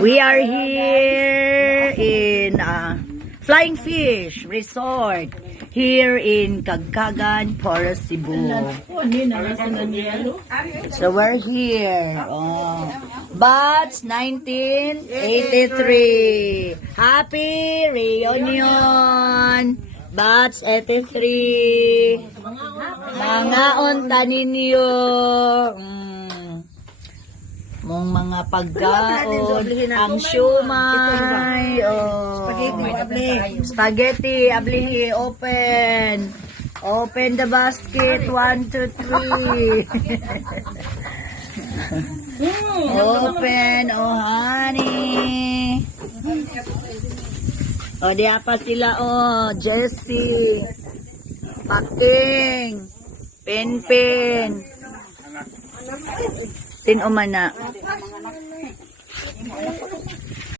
We are here in Flying Fish Resort here in Cagcagan, Port Cebu. So we're here. Batch 1983. Happy reunion! Batch 83. Mga unta ninyo. Mong mga pagkaon, ang siumay, spaghetti, ablihi, open the basket, 1, 2, 3. Open, oh honey. O, di pa sila, oh, Jessie, Paking, Pinpin, Tinumana.